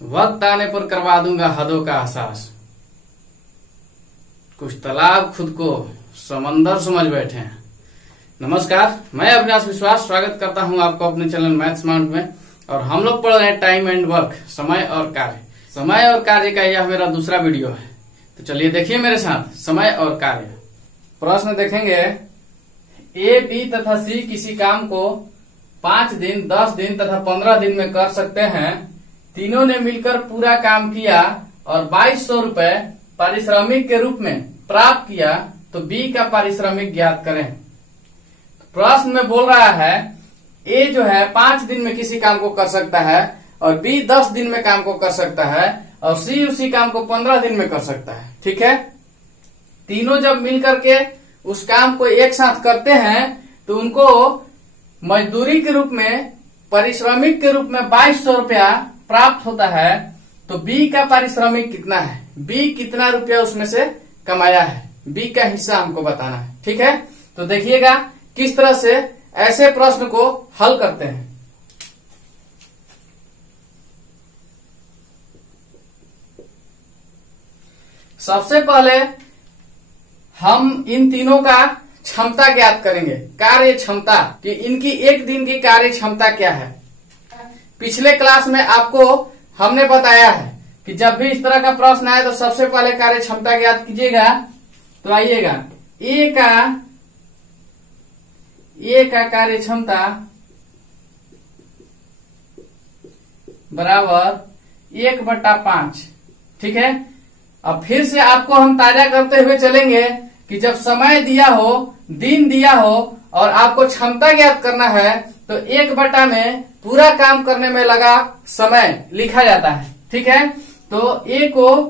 वक्त आने पर करवा दूंगा हदों का एहसास। कुछ तालाब खुद को समंदर समझ बैठे हैं। नमस्कार, मैं अविनाश विश्वास स्वागत करता हूं आपको अपने चैनल मैथ्स माउंट में। और हम लोग पढ़ रहे हैं टाइम एंड वर्क, समय और कार्य। समय और कार्य का यह मेरा दूसरा वीडियो है, तो चलिए देखिए मेरे साथ समय और कार्य। प्रश्न देखेंगे, ए, बी तथा सी किसी काम को 5 दिन, 10 दिन तथा 15 दिन में कर सकते हैं। तीनों ने मिलकर पूरा काम किया और 2200 रुपए पारिश्रमिक के रूप में प्राप्त किया, तो बी का पारिश्रमिक ज्ञात करें। प्रश्न में बोल रहा है ए जो है 5 दिन में किसी काम को कर सकता है और बी 10 दिन में काम को कर सकता है और सी उसी काम को 15 दिन में कर सकता है। ठीक है, तीनों जब मिलकर के उस काम को एक साथ करते हैं तो उनको मजदूरी के रूप में, पारिश्रमिक के रूप में 2200 रुपया प्राप्त होता है। तो बी का पारिश्रमिक कितना है, बी कितना रुपया उसमें से कमाया है, बी का हिस्सा हमको बताना है। ठीक है, तो देखिएगा किस तरह से ऐसे प्रश्न को हल करते हैं। सबसे पहले हम इन तीनों का क्षमता ज्ञात करेंगे, कार्य क्षमता, कि इनकी एक दिन की कार्य क्षमता क्या है। पिछले क्लास में आपको हमने बताया है कि जब भी इस तरह का प्रश्न आए तो सबसे पहले कार्य क्षमता ज्ञात कीजिएगा। तो आइएगा, ए का कार्य क्षमता बराबर 1/5। ठीक है, अब फिर से आपको हम ताजा करते हुए चलेंगे कि जब समय दिया हो, दिन दिया हो और आपको क्षमता ज्ञात करना है तो 1/, में पूरा काम करने में लगा समय लिखा जाता है। ठीक है, तो ए को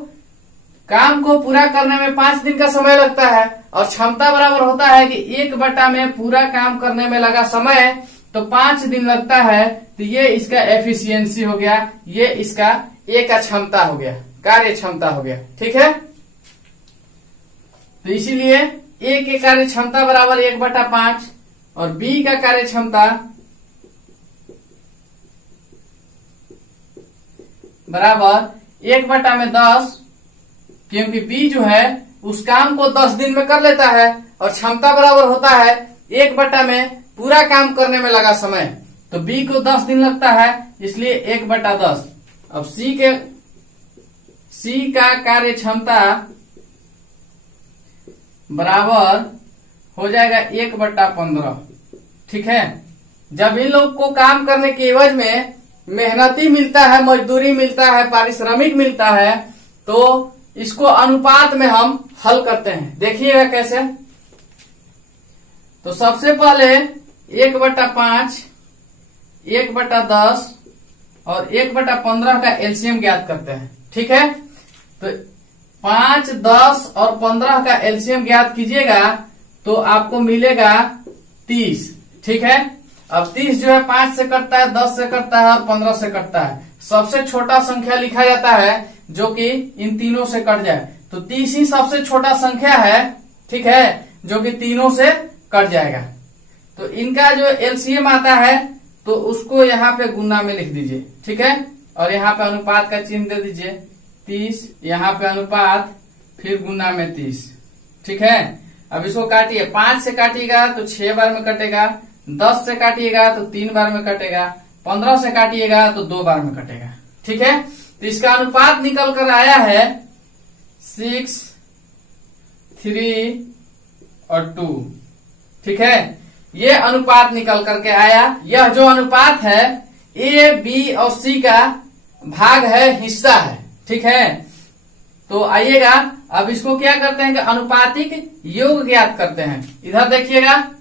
काम को पूरा करने में 5 दिन का समय लगता है और क्षमता बराबर होता है कि 1/, में पूरा काम करने में लगा समय तो 5 दिन लगता है। तो ये इसका एफिशिएंसी हो गया, ये इसका ए का क्षमता हो गया, कार्य क्षमता हो गया। ठीक है, तो इसीलिए ए के कार्य क्षमता बराबर 1/5 और बी का कार्य क्षमता बराबर 1/10, क्योंकि बी जो है उस काम को 10 दिन में कर लेता है और क्षमता बराबर होता है 1/, में पूरा काम करने में लगा समय। तो बी को 10 दिन लगता है, इसलिए 1/10। अब सी का कार्य क्षमता बराबर हो जाएगा 1/15। ठीक है, जब इन लोग को काम करने के एवज में मेहनती मिलता है, मजदूरी मिलता है, पारिश्रमिक मिलता है, तो इसको अनुपात में हम हल करते हैं। देखिएगा कैसे। तो सबसे पहले 1/5, 1/10 और 1/15 का एलसीएम ज्ञात करते हैं। ठीक है, तो 5, 10 और 15 का एलसीएम ज्ञात कीजिएगा तो आपको मिलेगा 30। ठीक है, अब 30 जो है 5 से कटता है, 10 से कटता है और 15 से कटता है। सबसे छोटा संख्या लिखा जाता है जो कि इन तीनों से कट जाए, तो 30 ही सबसे छोटा संख्या है। ठीक है, जो कि तीनों से कट जाएगा। तो इनका जो एलसीएम आता है तो उसको यहाँ पे गुना में लिख दीजिए। ठीक है, और यहाँ पे अनुपात का चिन्ह दे दीजिए 30, यहाँ पे अनुपात, फिर गुना में 30। ठीक है, अब इसको काटिए, 5 से काटिएगा तो 6 बार में कटेगा, 10 से काटिएगा तो 3 बार में कटेगा, 15 से काटिएगा तो 2 बार में कटेगा। ठीक है, तो इसका अनुपात निकल कर आया है 6, 3 और 2। ठीक है, ये अनुपात निकल करके आया। यह जो अनुपात है ए, बी और सी का भाग है, हिस्सा है। ठीक है, तो आइएगा अब इसको क्या करते हैं कि अनुपातिक योग ज्ञात करते हैं। इधर देखिएगा,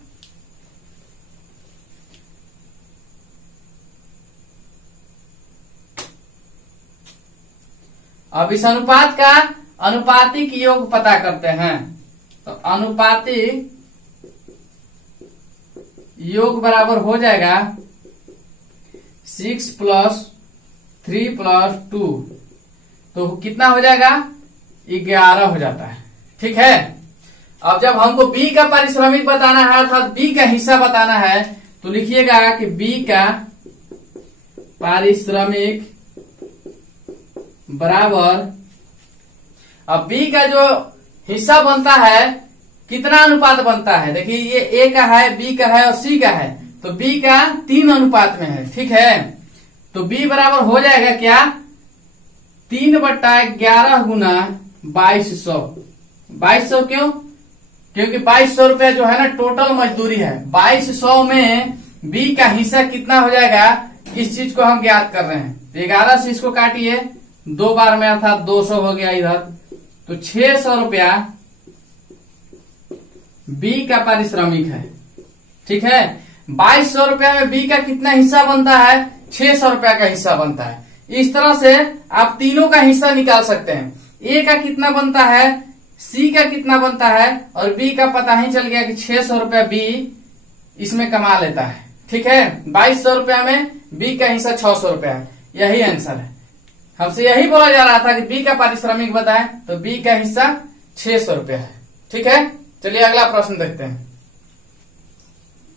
अब इस अनुपात का अनुपातिक योग पता करते हैं। तो अनुपातिक योग बराबर हो जाएगा 6 + 3 + 2, तो कितना हो जाएगा, 11 हो जाता है। ठीक है, अब जब हमको बी का पारिश्रमिक बताना है अर्थात बी का हिस्सा बताना है तो लिखिएगा कि बी का पारिश्रमिक बराबर, अब बी का जो हिस्सा बनता है कितना अनुपात बनता है, देखिए ये ए का है, बी का है और सी का है, तो बी का 3 अनुपात में है। ठीक है, तो बी बराबर हो जाएगा क्या, 3/11 गुना 2200। 2200 क्यों, क्योंकि 2200 रुपया जो है ना टोटल मजदूरी है। 2200 में बी का हिस्सा कितना हो जाएगा, इस चीज को हम ज्ञात कर रहे हैं। तो 11 से इसको काटिए 2 बार में, अर्थात 200 हो गया इधर, तो 600 रुपया बी का पारिश्रमिक है। ठीक है, 2200 रुपया में बी का कितना हिस्सा बनता है, 600 रुपया का हिस्सा बनता है। इस तरह से आप तीनों का हिस्सा निकाल सकते हैं। ए का कितना बनता है, सी का कितना बनता है, और बी का पता ही चल गया कि 600 रुपया बी इसमें कमा लेता है। ठीक है, 2200 रुपया में बी का हिस्सा 600 रुपया है, यही आंसर है। हमसे यही बोला जा रहा था कि बी का पारिश्रमिक बताएं, तो बी का हिस्सा 600 रुपया है। ठीक है, चलिए अगला प्रश्न देखते हैं।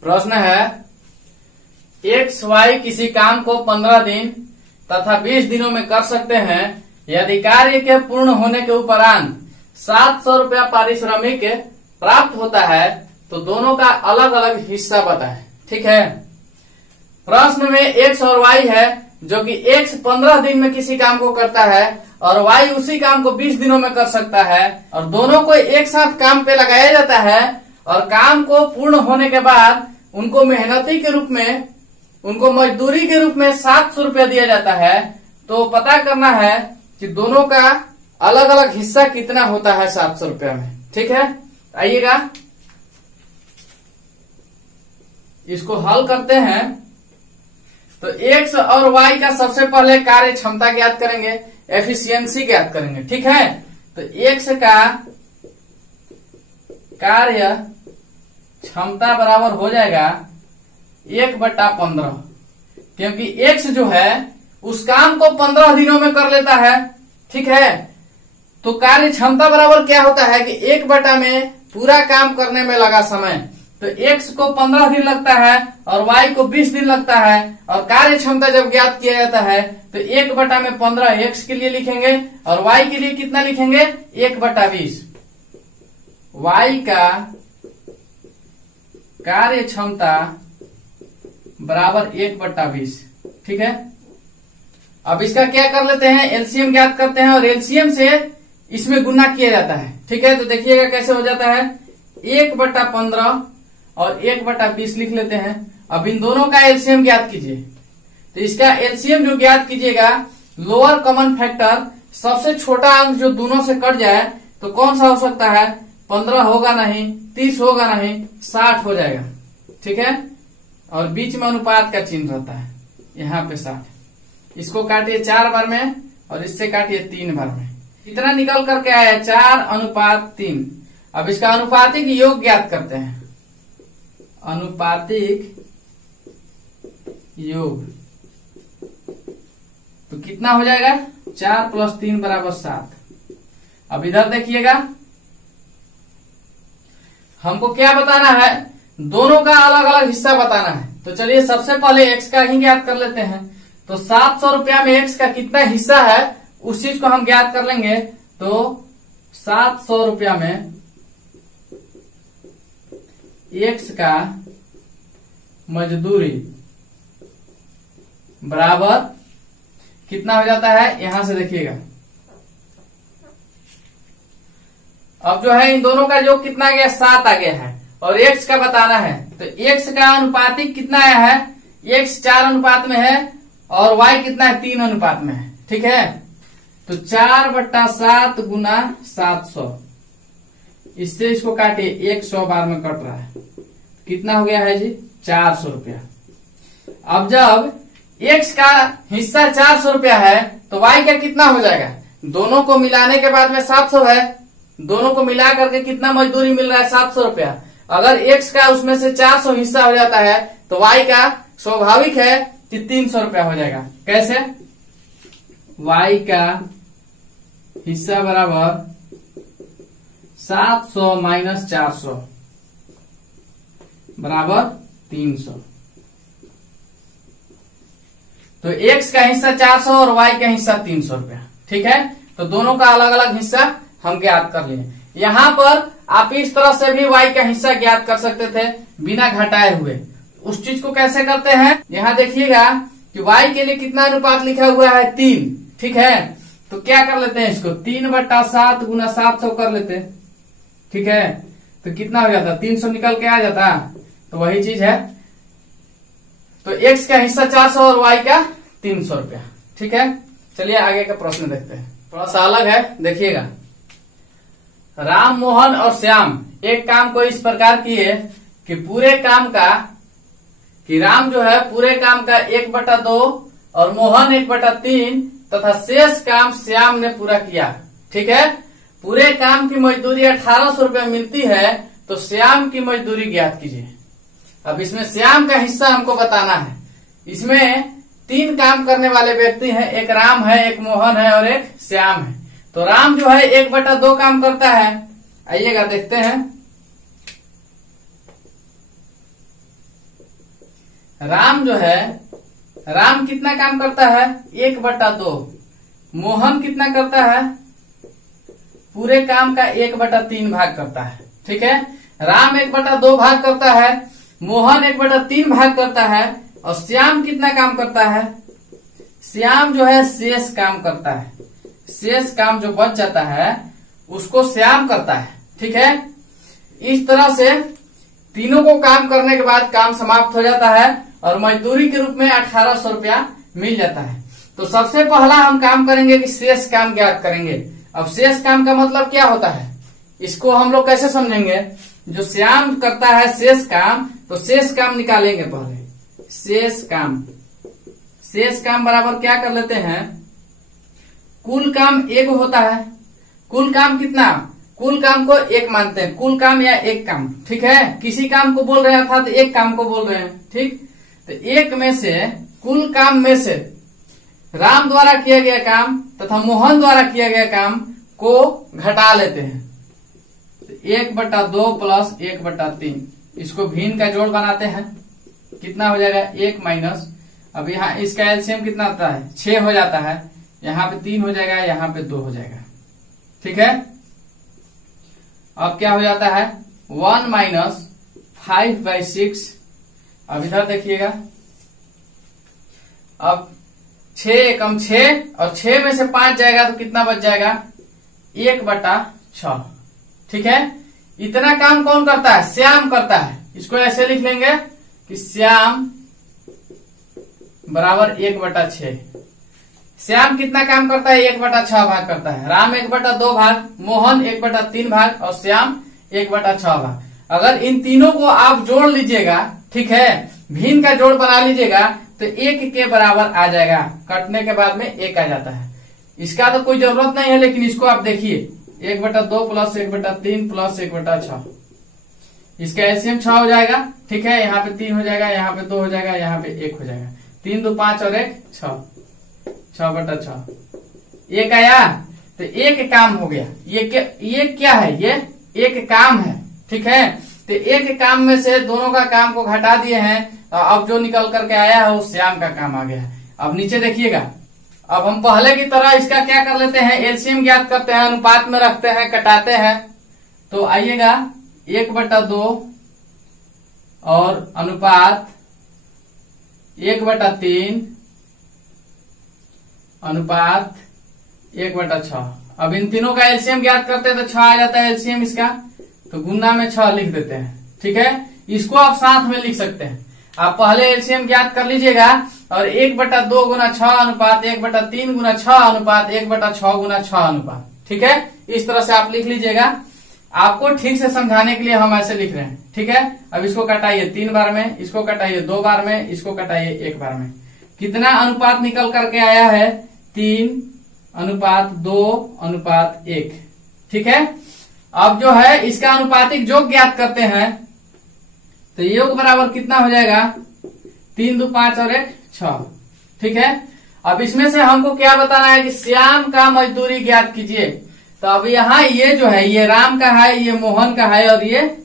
प्रश्न है, एक्स वाई किसी काम को 15 दिन तथा 20 दिनों में कर सकते हैं। यदि कार्य के पूर्ण होने के उपरांत 700 रुपया पारिश्रमिक प्राप्त होता है, तो दोनों का अलग अलग हिस्सा बताएं। ठीक है, प्रश्न में एक्स और वाई है, जो कि एक्स 15 दिन में किसी काम को करता है और वाई उसी काम को 20 दिनों में कर सकता है, और दोनों को एक साथ काम पे लगाया जाता है, और काम को पूर्ण होने के बाद उनको मेहनती के रूप में, उनको मजदूरी के रूप में 700 रुपया दिया जाता है। तो पता करना है कि दोनों का अलग अलग हिस्सा कितना होता है 700 रुपया में। ठीक है, आइएगा इसको हल करते हैं। तो एक्स और वाई का सबसे पहले कार्य क्षमता ज्ञात करेंगे, एफिशिएंसी ज्ञात करेंगे। ठीक है, तो एक्स का कार्य क्षमता बराबर हो जाएगा 1/15, क्योंकि एक्स जो है उस काम को 15 दिनों में कर लेता है। ठीक है, तो कार्य क्षमता बराबर क्या होता है कि 1/, में पूरा काम करने में लगा समय, तो एक्स को 15 दिन लगता है और वाई को 20 दिन लगता है। और कार्य क्षमता जब ज्ञात किया जाता है तो 1/, में 15 एक्स के लिए लिखेंगे और वाई के लिए कितना लिखेंगे, 1/20। वाई का कार्य क्षमता बराबर 1/20। ठीक है, अब इसका क्या कर लेते हैं, एलसीएम ज्ञात करते हैं, और एलसीएम से इसमें गुना किया जाता है। ठीक है, तो देखिएगा कैसे हो जाता है, 1/15 और 1/20 लिख लेते हैं। अब इन दोनों का एलसीएम ज्ञात कीजिए। तो इसका एलसीएम जो ज्ञात कीजिएगा, लोअर कॉमन फैक्टर, सबसे छोटा अंक जो दोनों से कट जाए, तो कौन सा हो सकता है, 15 होगा नहीं, 30 होगा नहीं, 60 हो जाएगा। ठीक है, और बीच में अनुपात का चिन्ह रहता है, यहाँ पे 60। इसको काटिए 4 बार में और इससे काटिए 3 बार में। कितना निकल करके आया, 4:3। अब इसका अनुपातिक योग ज्ञात करते हैं। अनुपातिक योग तो कितना हो जाएगा, 4 + 3 = 7। अब इधर देखिएगा, हमको क्या बताना है, दोनों का अलग अलग हिस्सा बताना है। तो चलिए सबसे पहले एक्स का ही ज्ञात कर लेते हैं। तो 700 रुपया में एक्स का कितना हिस्सा है उस चीज को हम ज्ञात कर लेंगे। तो 700 रुपया में एक्स का मजदूरी बराबर कितना हो जाता है, यहां से देखिएगा। अब जो है इन दोनों का योग कितना आ गया, 7 आ गया है, और एक्स का बताना है। तो एक्स का अनुपातिक कितना आया है, एक्स 4 अनुपात में है और वाई कितना है, 3 अनुपात में है। ठीक है, तो 4/7 गुना 700, इससे इसको काटिए, 100 बार में कट रहा है, कितना हो गया है जी, 400 रुपया। अब जब एक्स का हिस्सा 400 रुपया है तो वाई का कितना हो जाएगा, दोनों को मिलाने के बाद में 700 है, दोनों को मिला करके कितना मजदूरी मिल रहा है, 700 रुपया। अगर एक्स का उसमें से 400 हिस्सा हो जाता है तो वाई का स्वाभाविक है कि 300 रुपया हो जाएगा। कैसे, वाई का हिस्सा बराबर 700 - 400 बराबर 300। तो एक्स का हिस्सा 400 और वाई का हिस्सा 300 रुपया। ठीक है, तो दोनों का अलग अलग हिस्सा हम ज्ञात कर लिए। यहाँ पर आप इस तरह से भी y का हिस्सा ज्ञात कर सकते थे बिना घटाए हुए। उस चीज को कैसे करते हैं, यहाँ देखिएगा कि y के लिए कितना अनुपात लिखा हुआ है 3, ठीक है, तो क्या कर लेते हैं इसको 3/7 गुना 700 कर लेते हैं, ठीक है, तो कितना हो जाता 300 निकल के आ जाता, तो वही चीज है। तो x का हिस्सा 400 और y का 300 रुपया, ठीक है। चलिए आगे का प्रश्न देखते हैं, थोड़ा सा अलग है, देखिएगा। राम, मोहन और श्याम एक काम को इस प्रकार किए कि पूरे काम का, कि राम जो है पूरे काम का 1/2 और मोहन 1/3 तथा शेष काम श्याम ने पूरा किया, ठीक है। पूरे काम की मजदूरी 1800 रुपये मिलती है, तो श्याम की मजदूरी ज्ञात कीजिए। अब इसमें श्याम का हिस्सा हमको बताना है। इसमें 3 काम करने वाले व्यक्ति हैं, एक राम है, एक मोहन है और एक श्याम है। तो राम जो है 1/2 काम करता है, आइएगा देखते हैं। राम जो है, राम कितना काम करता है 1/2, मोहन कितना करता है पूरे काम का 1/3 भाग करता है, ठीक है। राम 1/2 भाग करता है, मोहन 1/3 भाग करता है, और श्याम कितना काम करता है, श्याम जो है शेष काम करता है, शेष काम जो बच जाता है उसको श्याम करता है, ठीक है। इस तरह से तीनों को काम करने के बाद काम समाप्त हो जाता है और मजदूरी के रूप में 1800 रुपया मिल जाता है। तो सबसे पहला हम काम करेंगे कि शेष काम ज्ञात करेंगे। अब शेष काम का मतलब क्या होता है, इसको हम लोग कैसे समझेंगे, जो श्याम करता है शेष काम, तो शेष काम निकालेंगे पहले। शेष काम, शेष काम बराबर क्या कर लेते हैं, कुल काम 1 होता है। कुल काम कितना, कुल काम को 1 मानते हैं, कुल काम या एक काम, ठीक है। किसी काम को बोल रहे हैं अर्थात एक काम को बोल रहे हैं, ठीक। तो 1 में से, कुल काम में से राम द्वारा किया गया काम तथा मोहन द्वारा किया गया काम को घटा लेते हैं। 1/2 प्लस 1/3, इसको भिन्न का जोड़ बनाते हैं, कितना हो जाएगा 1 माइनस, अब यहाँ इसका एलसीएम कितना आता है 6 हो जाता है, यहाँ पे 3 हो जाएगा, यहाँ पे 2 हो जाएगा, ठीक है। अब क्या हो जाता है 1 माइनस 5/6। अब इधर देखिएगा, अब 6 कम 6 और 6 में से 5 जाएगा तो कितना बच जाएगा 1/6, ठीक है। इतना काम कौन करता है, श्याम करता है। इसको ऐसे लिख लेंगे कि श्याम बराबर 1/6। श्याम कितना काम करता है 1/6 भाग करता है। राम 1/2 भाग, मोहन 1/3 भाग और श्याम 1/6 भाग। अगर इन तीनों को आप जोड़ लीजिएगा, ठीक है, भिन्न का जोड़ बना लीजिएगा, तो 1 के बराबर आ जाएगा। कटने के बाद में 1 आ जाता है। इसका तो कोई जरूरत नहीं है, लेकिन इसको आप देखिए 1/2 प्लस 1/3 प्लस 1/6, इसका एलसीएम 6 हो जाएगा, ठीक है। यहाँ पे 3 हो जाएगा, यहाँ पे 2 हो जाएगा, यहाँ पे 1 हो जाएगा। 3 2 5 और 1 6, 6/6 1 आया, तो 1 काम हो गया। ये क्या है, ये 1 काम है, ठीक है। तो 1 काम में से दोनों का काम को घटा दिए हैं, अब जो निकल करके आया है वो श्याम का काम आ गया। अब नीचे देखिएगा, अब हम पहले की तरह इसका क्या कर लेते हैं, एलसीएम ज्ञात करते हैं, अनुपात में रखते हैं, कटाते हैं। तो आइएगा 1/2 और अनुपात 1/3 अनुपात 1/6। अब इन तीनों का एलसीएम ज्ञात करते हैं तो 6 आ जाता है एलसीएम इसका, तो गुना में 6 लिख देते हैं, ठीक है। इसको आप साथ में लिख सकते हैं। आप पहले एलसीएम ज्ञात कर लीजिएगा और 1/2 गुना 6 अनुपात 1/3 गुना 6 अनुपात 1/6 गुना 6 अनुपात, ठीक है। इस तरह से आप लिख लीजिएगा। आपको ठीक से समझाने के लिए हम ऐसे लिख रहे हैं, ठीक है। अब इसको कटाइए 3 बार में, इसको कटाइए 2 बार में, इसको कटाइए 1 बार में। कितना अनुपात निकल करके आया है 3:2:1, ठीक है। अब जो है इसका अनुपातिक योग ज्ञात करते हैं, तो योग बराबर कितना हो जाएगा 3 2 5 और 1 6, ठीक है। अब इसमें से हमको क्या बताना है कि श्याम का मजदूरी ज्ञात कीजिए। तो अब यहाँ ये जो है ये राम का है, ये मोहन का है और ये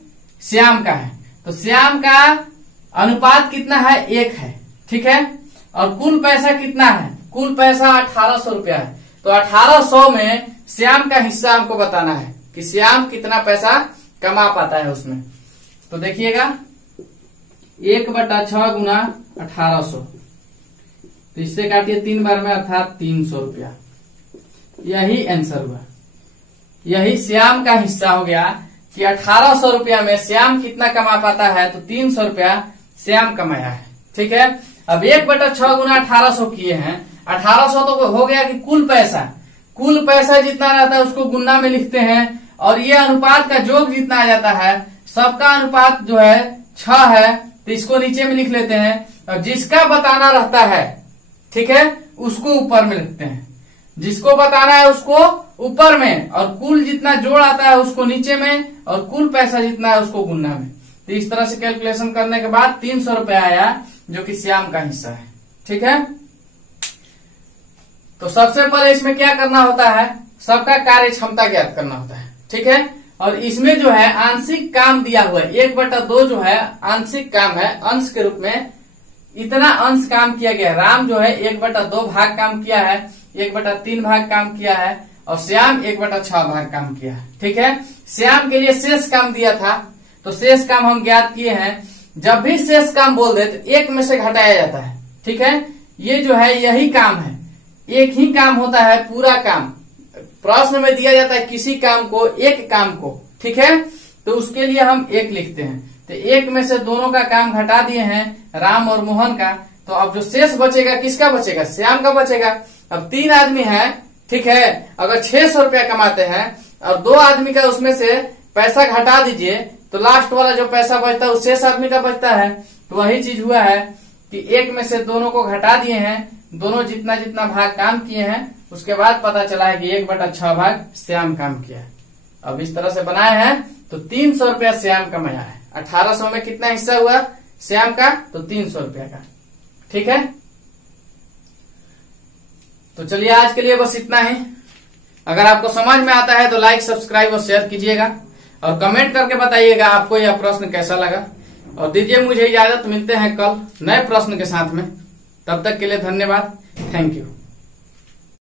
श्याम का है। तो श्याम का अनुपात कितना है 1 है, ठीक है। और कुल पैसा कितना है, कुल पैसा 1800 रुपया है। तो 1800 में श्याम का हिस्सा हमको बताना है कि श्याम कितना पैसा कमा पाता है उसमें। तो देखिएगा 1/6 गुना 1800, तो इससे काटिए 3 बार में, अर्थात 300 रुपया। यही आंसर हुआ, यही श्याम का हिस्सा हो गया कि 1800 रुपया में श्याम कितना कमा पाता है, तो 300 रुपया श्याम कमाया है। ठीक है, अब 1/6 गुना 1800 किए हैं, 1800 तो हो गया कि कुल पैसा जितना रहता है उसको गुना में लिखते हैं, और ये अनुपात का योग जितना आ जाता है, सबका अनुपात जो है 6 है, तो इसको नीचे में लिख लेते हैं, और जिसका बताना रहता है, ठीक है, उसको ऊपर में लिखते हैं। जिसको बताना है उसको ऊपर में, और कुल जितना जोड़ आता है उसको नीचे में, और कुल पैसा जितना है उसको गुना में। तो इस तरह से कैलकुलेशन करने के बाद 300 रुपया आया, जो कि श्याम का हिस्सा है। ठीक है, तो सबसे पहले इसमें क्या करना होता है, सबका कार्य क्षमता ज्ञात करना होता है। ठीक है, और इसमें जो है आंशिक काम दिया हुआ है, 1/2 जो है आंशिक काम है, अंश के रूप में इतना अंश काम किया गया है। राम जो है 1/2 भाग काम किया है, 1/3 भाग काम किया है, और श्याम 1/6 भाग काम किया है। ठीक है, श्याम के लिए शेष काम दिया था, तो शेष काम हम ज्ञात किए हैं। जब भी शेष काम बोल दे तो 1 में से घटाया जाता है। ठीक है, ये जो है यही काम है, एक ही काम होता है पूरा काम। प्रश्न में दिया जाता है किसी काम को, एक काम को, ठीक है, तो उसके लिए हम 1 लिखते हैं। तो 1 में से दोनों का काम घटा दिए हैं, राम और मोहन का, तो अब जो शेष बचेगा किसका बचेगा, श्याम का बचेगा। अब 3 आदमी है, ठीक है, अगर 600 रुपया कमाते हैं और 2 आदमी का उसमें से पैसा घटा दीजिए, तो लास्ट वाला जो पैसा बचता है वो शेष आदमी का बचता है। तो वही चीज हुआ है कि 1 में से दोनों को घटा दिए हैं, दोनों जितना जितना भाग काम किए हैं, उसके बाद पता चला है कि 1/6 भाग श्याम काम किया है। अब इस तरह से बनाए हैं, तो 300 रुपया श्याम कमाया है। 1800 में कितना हिस्सा हुआ श्याम का, तो 300 रुपया का। ठीक है, तो चलिए आज के लिए बस इतना ही। अगर आपको समझ में आता है तो लाइक, सब्सक्राइब और शेयर कीजिएगा, और कमेंट करके बताइएगा आपको यह प्रश्न कैसा लगा। और दीजिए मुझे इजाजत, मिलते हैं कल नए प्रश्न के साथ में। तब तक के लिए धन्यवाद, थैंक यू।